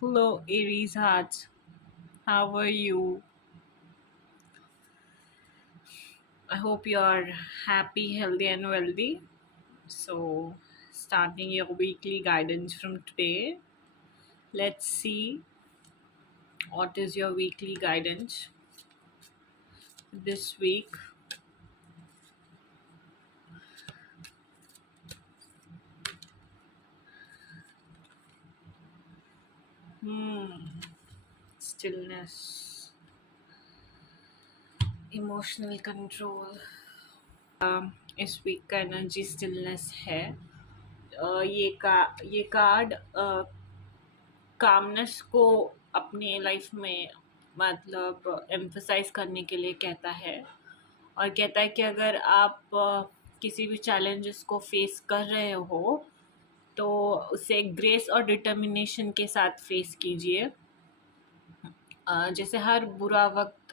Hello, Aries hearts. How are you? I hope you're happy, healthy, and wealthy. So, starting your weekly guidance from today, let's see what is your weekly guidance this week. Stillness, emotional control. इस week का energy stillness है। ये card calmness को अपने life में मतलब emphasise करने के लिए कहता है और कहता है कि अगर आप किसी भी चैलेंजेस को फेस कर रहे हो तो उसे ग्रेस और डिटर्मिनेशन के साथ फेस कीजिए। जैसे हर बुरा वक्त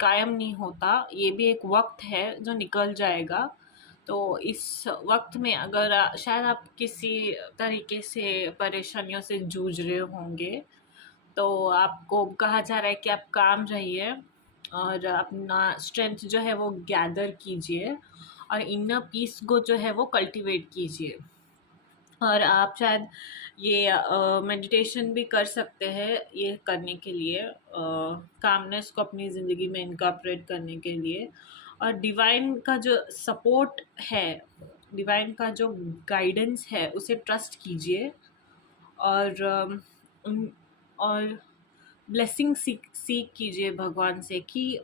कायम नहीं होता, ये भी एक वक्त है जो निकल जाएगा। तो इस वक्त में अगर शायद आप किसी तरीके से परेशानियों से जूझ रहे होंगे, तो आपको कहा जा रहा है कि आप काम रहिए और अपना स्ट्रेंथ जो है वो गैदर कीजिए और इनर पीस को जो है वो कल्टीवेट कीजिए। और आप शायद ये मेडिटेशन भी कर सकते हैं ये करने के लिए, कामनेस को अपनी ज़िंदगी में इनकॉर्पोरेट करने के लिए। और डिवाइन का जो सपोर्ट है, डिवाइन का जो गाइडेंस है उसे ट्रस्ट कीजिए और और ब्लेसिंग सीख कीजिए भगवान से कि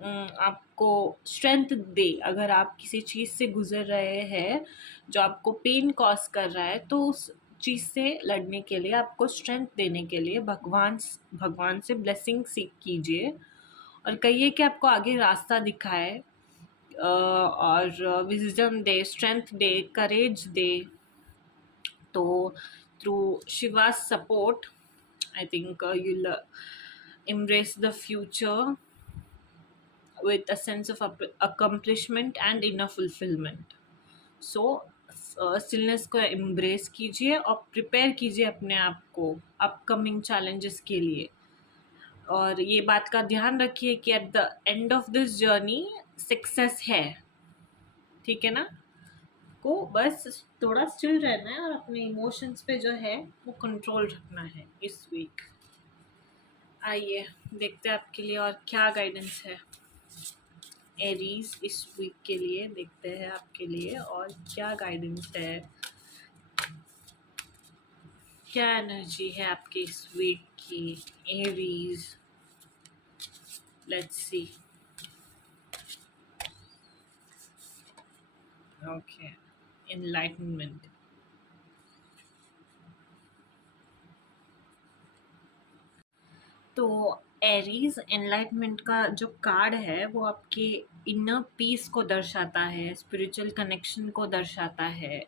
आपको स्ट्रेंथ दे। अगर आप किसी चीज़ से गुजर रहे हैं जो आपको पेन कॉज कर रहा है, तो उस चीज़ से लड़ने के लिए आपको स्ट्रेंथ देने के लिए भगवान से ब्लेसिंग सीख कीजिए और कहिए कि आपको आगे रास्ता दिखाए और विजडम दे, स्ट्रेंथ दे, करेज दे। तो थ्रू शिवा's support, I think you'll embrace the future with a sense of accomplishment and inner fulfillment. So stillness को एम्ब्रेस कीजिए और प्रिपेयर कीजिए अपने आप को अपकमिंग चैलेंजेस के लिए। और ये बात का ध्यान रखिए कि at the end of this journey success है, ठीक है ना। को बस थोड़ा स्टिल रहना है और अपने इमोशंस पे जो है वो कंट्रोल रखना है इस वीक। आइए देखते हैं आपके लिए और क्या गाइडेंस है एरीज इस वीक के लिए। देखते हैं आपके लिए और क्या गाइडेंस है, क्या एनर्जी है आपकी इस वीक की Aries. Let's see. Okay, enlightenment. तो एरीज एनलाइटमेंट का जो कार्ड है वो आपके इनर पीस को दर्शाता है, स्पिरिचुअल कनेक्शन को दर्शाता है।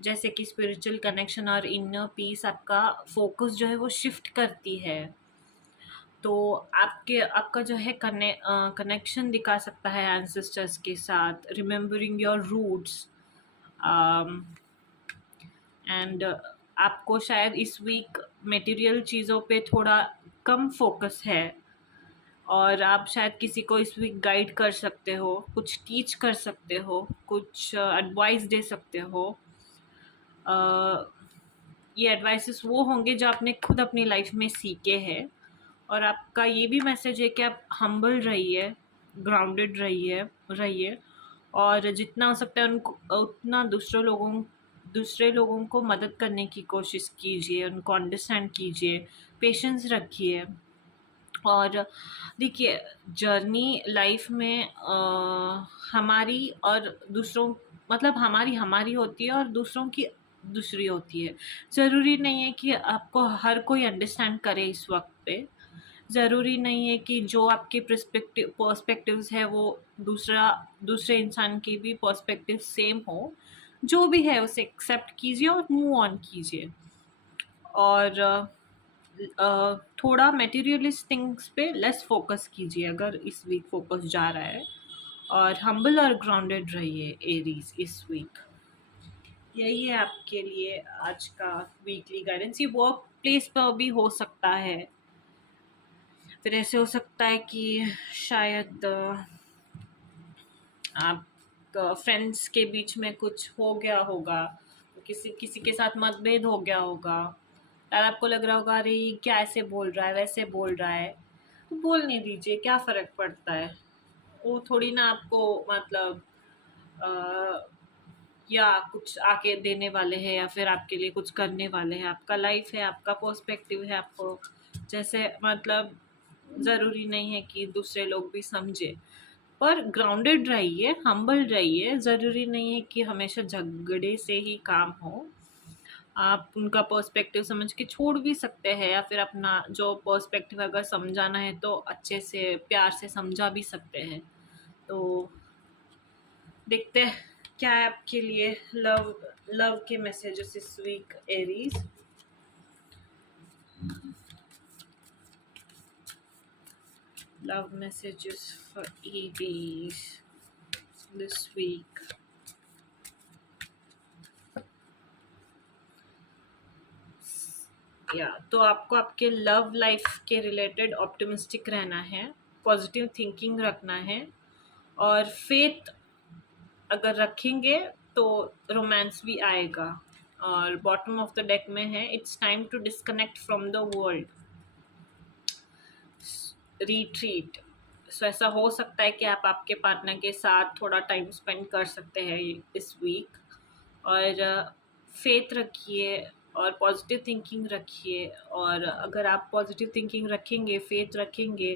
जैसे कि स्पिरिचुअल कनेक्शन और इनर पीस आपका फोकस जो है वो शिफ्ट करती है। तो आपका जो है कनेक्शन दिखा सकता है एंसेस्टर्स के साथ, रिमेम्बरिंग योर रूट्स। एंड आपको शायद इस वीक मटेरियल चीज़ों पे थोड़ा कम फोकस है और आप शायद किसी को इस वीक गाइड कर सकते हो, कुछ टीच कर सकते हो, कुछ एडवाइस दे सकते हो। ये एडवाइसेस वो होंगे जो आपने खुद अपनी लाइफ में सीखे हैं। और आपका ये भी मैसेज है कि आप हम्बल रहिए, ग्राउंडेड रहिए और जितना हो सकता है उनको उतना दूसरे लोगों को मदद करने की कोशिश कीजिए, उनको अंडरस्टैंड कीजिए, पेशेंस रखिए। और देखिए, जर्नी लाइफ में हमारी और दूसरों मतलब हमारी होती है और दूसरों की दूसरी होती है। ज़रूरी नहीं है कि आपको हर कोई अंडरस्टैंड करे इस वक्त पे। ज़रूरी नहीं है कि जो आपके पर्सपेक्टिव्स है वो दूसरे इंसान के भी पर्सपेक्टिव सेम हो। जो भी है उसे एक्सेप्ट कीजिए और मूव ऑन कीजिए। और थोड़ा मटेरियलिस्ट थिंग्स पे लेस फोकस कीजिए अगर इस वीक फोकस जा रहा है। और हम्बल और ग्राउंडेड रहिए एरीज इस वीक। यही है आपके लिए आज का वीकली गाइडेंस। ये वर्क प्लेस पर भी हो सकता है। फिर ऐसे हो सकता है कि शायद आप फ्रेंड्स के बीच में कुछ हो गया होगा, किसी किसी के साथ मतभेद हो गया होगा, और आपको लग रहा होगा अरे ये क्या ऐसे बोल रहा है वैसे बोल रहा है, तो बोलने दीजिए, क्या फ़र्क पड़ता है। वो थोड़ी ना आपको मतलब अ, या कुछ आके देने वाले हैं या फिर आपके लिए कुछ करने वाले हैं। आपका लाइफ है, आपका पर्सपेक्टिव है, आपको जैसे मतलब ज़रूरी नहीं है कि दूसरे लोग भी समझे। पर ग्राउंडेड रहिए, हम्बल रहिए, ज़रूरी नहीं है कि हमेशा झगड़े से ही काम हो। आप उनका पर्सपेक्टिव समझ के छोड़ भी सकते हैं, या फिर अपना जो पर्सपेक्टिव अगर समझाना है तो अच्छे से प्यार से समझा भी सकते हैं। तो देखते हैं क्या है आपके लिए लव लव के मैसेजेस इस week Aries. Love messages for Aries this week. या तो आपको आपके लव लाइफ के रिलेटेड ऑप्टिमिस्टिक रहना है, पॉजिटिव थिंकिंग रखना है, और फेथ अगर रखेंगे तो रोमांस भी आएगा। और बॉटम ऑफ द डेक में है it's time to disconnect from the world, retreat. So ऐसा हो सकता है कि आप आपके पार्टनर के साथ थोड़ा टाइम स्पेंड कर सकते हैं इस वीक। और फेथ रखिए और पॉजिटिव थिंकिंग रखिए। और अगर आप पॉजिटिव थिंकिंग रखेंगे, फेथ रखेंगे,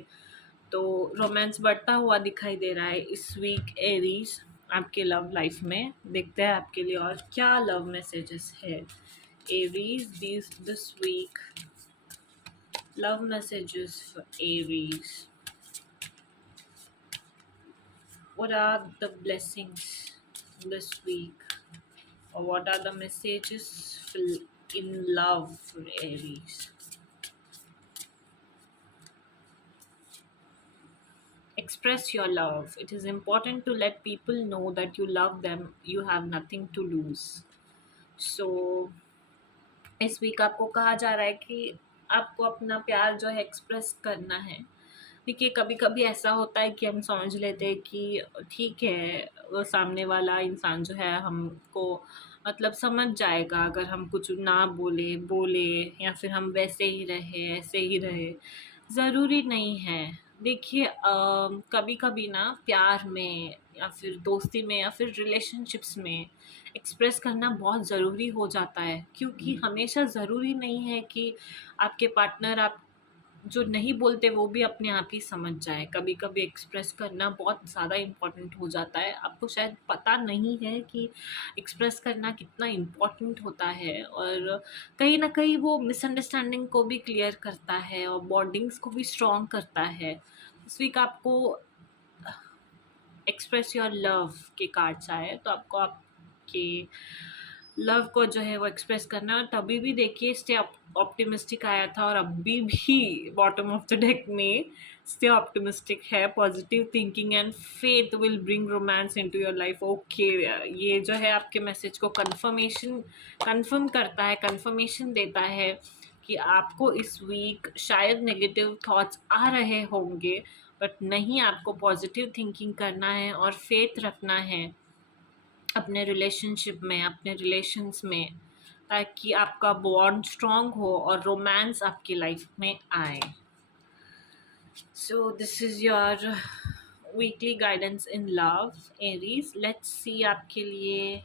तो रोमांस बढ़ता हुआ दिखाई दे रहा है इस वीक एरीज आपके लव लाइफ में। देखते हैं आपके लिए और क्या लव मैसेजेस है Aries this week. Love messages for Aries, what are the blessings this week, or what are the messages in love for Aries? Express your love. It is important to let people know that you love them. You have nothing to lose. So इस week आपको कहा जा रहा है कि आपको अपना प्यार जो है एक्सप्रेस करना है। देखिए कभी कभी ऐसा होता है कि हम समझ लेते हैं कि ठीक है, वो सामने वाला इंसान जो है हमको मतलब समझ जाएगा अगर हम कुछ ना बोले बोले, या फिर हम वैसे ही रहे ऐसे ही रहे। ज़रूरी नहीं है। देखिए कभी कभी ना प्यार में या फिर दोस्ती में या फिर रिलेशनशिप्स में एक्सप्रेस करना बहुत ज़रूरी हो जाता है, क्योंकि हमेशा ज़रूरी नहीं है कि आपके पार्टनर आप जो नहीं बोलते वो भी अपने आप ही समझ जाए। कभी कभी एक्सप्रेस करना बहुत ज़्यादा इम्पोर्टेंट हो जाता है। आपको शायद पता नहीं है कि एक्सप्रेस करना कितना इम्पोर्टेंट होता है, और कहीं ना कहीं वो मिसअंडरस्टैंडिंग को भी क्लियर करता है और बॉन्डिंग्स को भी स्ट्रॉन्ग करता है। इस वीक आपको एक्सप्रेस योर लव के कार्ड्स आए, तो आपको आपके लव को जो है वो एक्सप्रेस करना है। और तभी भी देखिए स्टे ऑप्टिमिस्टिक आया था, और अभी भी बॉटम ऑफ द डेक में स्टे ऑप्टिमिस्टिक है। Positive thinking and faith will bring romance into your life. Okay, ये जो है आपके मैसेज को कंफर्म करता है, कंफर्मेशन देता है कि आपको इस वीक शायद नेगेटिव थॉट्स आ रहे होंगे, बट नहीं, आपको पॉजिटिव थिंकिंग करना है और फेथ रखना है अपने रिलेशनशिप में, अपने रिलेशंस में, ताकि आपका बॉन्ड स्ट्रॉन्ग हो और रोमांस आपकी लाइफ में आए। So this is your weekly guidance in love Aries. Let's सी आपके लिए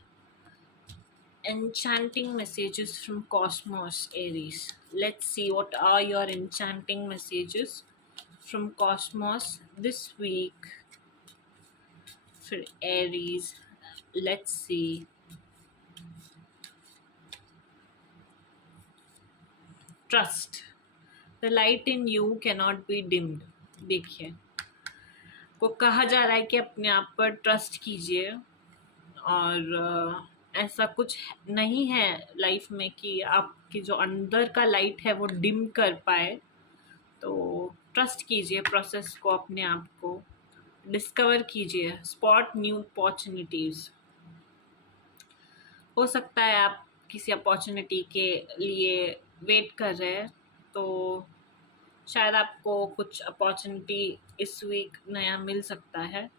enchanting messages from Cosmos Aries. Let's see what are your enchanting messages from Cosmos this week for Aries. Let's see. Trust. The light in you cannot be dimmed. देखिए को कहा जा रहा है कि अपने आप पर ट्रस्ट कीजिए, और ऐसा कुछ नहीं है लाइफ में कि आपकी जो अंदर का लाइट है वो डिम कर पाए। तो ट्रस्ट कीजिए प्रोसेस को, अपने आप को डिस्कवर कीजिए, स्पॉट न्यू अपॉर्चुनिटीज़। हो सकता है आप किसी अपॉर्चुनिटी के लिए वेट कर रहे हैं, तो शायद आपको कुछ अपॉर्चुनिटी इस वीक नया मिल सकता है।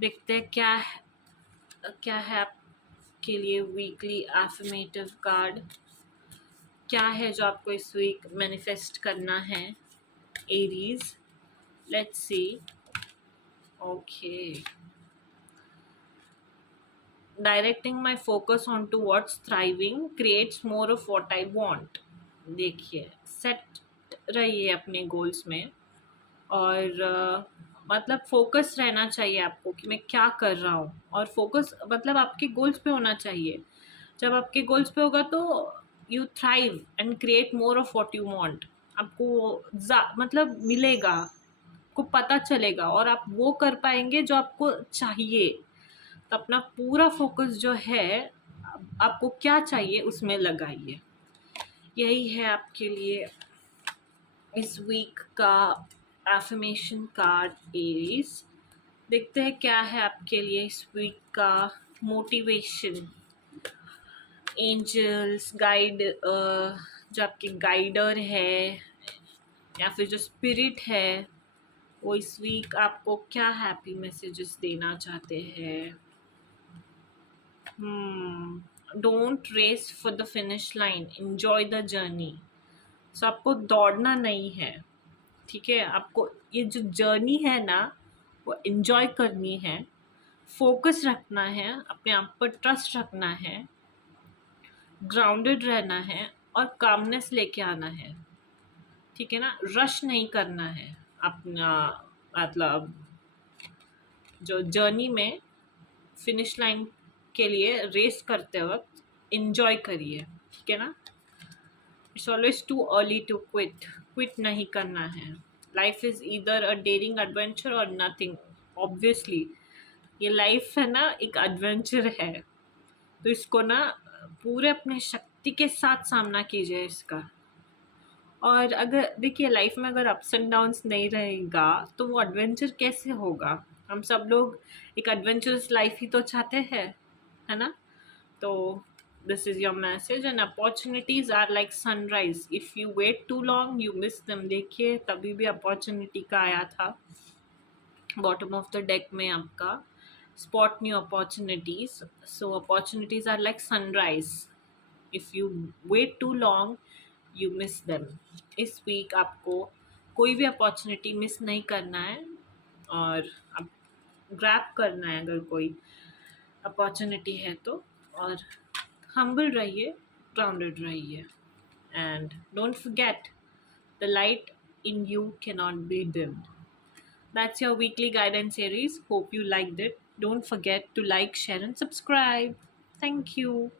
देखते हैं क्या है आपके लिए वीकली एफर्मेटिव कार्ड। क्या है जो आपको इस वीक मैनिफेस्ट करना है, Aries? Let's see. Okay, directing my focus on to what's thriving creates more of what I want. देखिए, सेट रहिए अपने गोल्स में, और मतलब फोकस रहना चाहिए आपको कि मैं क्या कर रहा हूँ, और फोकस मतलब आपके गोल्स पे होना चाहिए। जब आपके गोल्स पे होगा तो you thrive and create more of what you want. आपको मतलब मिलेगा, को पता चलेगा, और आप वो कर पाएंगे जो आपको चाहिए। तो अपना पूरा फोकस जो है, आपको क्या चाहिए उसमें लगाइए। यही है आपके लिए इस वीक का एफर्मेशन कार्ड, एरीज। देखते हैं क्या है आपके लिए इस वीक का मोटिवेशन। एंजल्स गाइड, जो आपके गाइडर है या फिर जो स्पिरिट है, वो इस वीक आपको क्या हैप्पी मैसेजेस देना चाहते हैं? Don't race for the finish line, enjoy the journey. So आपको दौड़ना नहीं है, ठीक है? आपको ये जो जर्नी है ना, वो एंजॉय करनी है, फोकस रखना है, अपने आप पर ट्रस्ट रखना है, ग्राउंडेड रहना है, और कामनेस लेके आना है, ठीक है ना? रश नहीं करना है अपना, मतलब जो जर्नी में फिनिश लाइन के लिए रेस करते वक्त एंजॉय करिए, ठीक है ना? It's always too early to quit. Quit नहीं करना है। Life is either a daring adventure or nothing. Obviously ये लाइफ है ना, एक एडवेंचर है, तो इसको ना पूरे अपने शक्ति के साथ सामना कीजिए इसका। और अगर देखिए, लाइफ में अगर अप्स एंड डाउन्स नहीं रहेगा तो वो एडवेंचर कैसे होगा? हम सब लोग एक एडवेंचरस लाइफ ही तो चाहते हैं, है ना? तो this is your message, and opportunities are like sunrise, if you wait too long you miss them. देखिए, तभी भी अपॉर्चुनिटी का आया था बॉटम ऑफ द डेक में आपका, spot new opportunities. So opportunities are like sunrise, if you wait too long you miss them. इस week आपको कोई भी अपॉर्चुनिटी मिस नहीं करना है, और आप ग्रैब करना है अगर कोई अपॉर्चुनिटी है तो। और हम्बल रहिए, ग्राउंडेड रहिए, and don't forget the light in you cannot be dimmed. That's your weekly guidance series. Hope you liked it. Don't forget to like, share, and subscribe. Thank you.